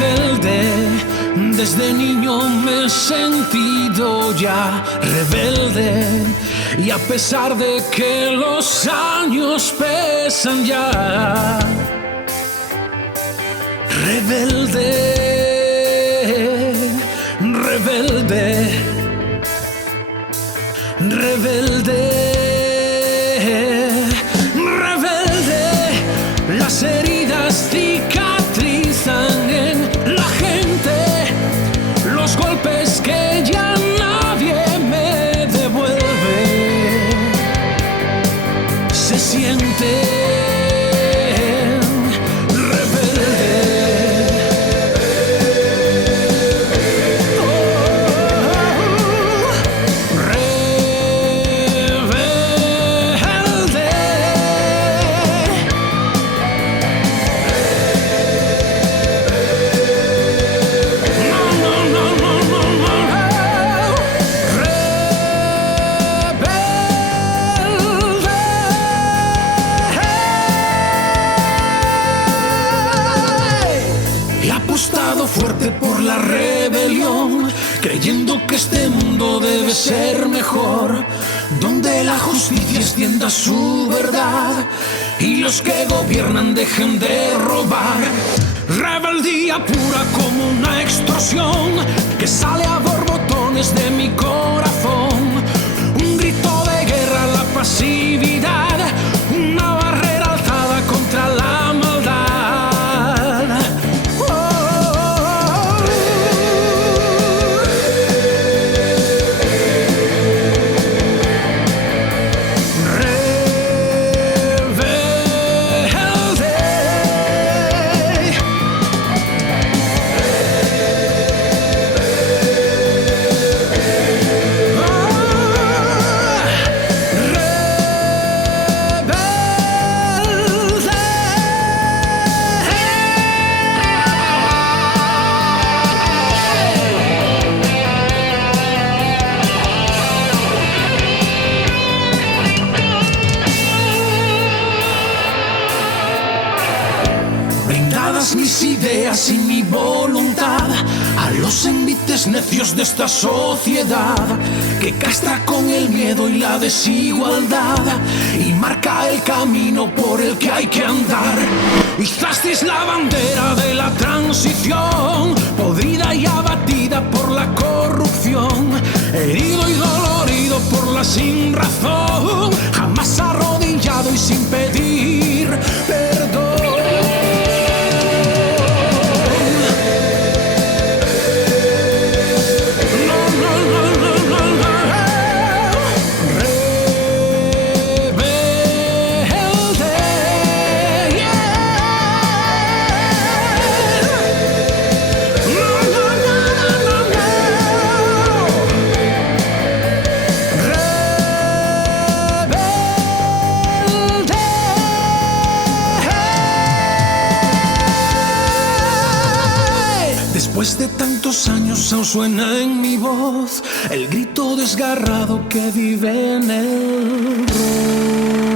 rebelde, desde niño me he sentido ya rebelde, y a pesar de que los años pesan ya, rebelde, rebelde, rebelde, rebelde. Las heridas cicatrizan en la gente, los golpes que ya nadie me devuelve se sienten fuerte por la rebelión, creyendo que este mundo debe ser mejor, donde la justicia extienda su verdad y los que gobiernan dejen de robar. Rebeldía pura como una extorsión que sale a borbotones de mi corazón, un grito de guerra a la pasividad, una barrera alzada contra la maldad. Mis ideas y mi voluntad a los envites necios de esta sociedad que castra con el miedo y la desigualdad y marca el camino por el que hay que andar. Izasteis la bandera de la transición, podrida y abatida por la corrupción, herido y dolorido por la sinrazón, jamás arrodillado y sin pedir perdón. Después de tantos años aún suena en mi voz el grito desgarrado que vive en el rock.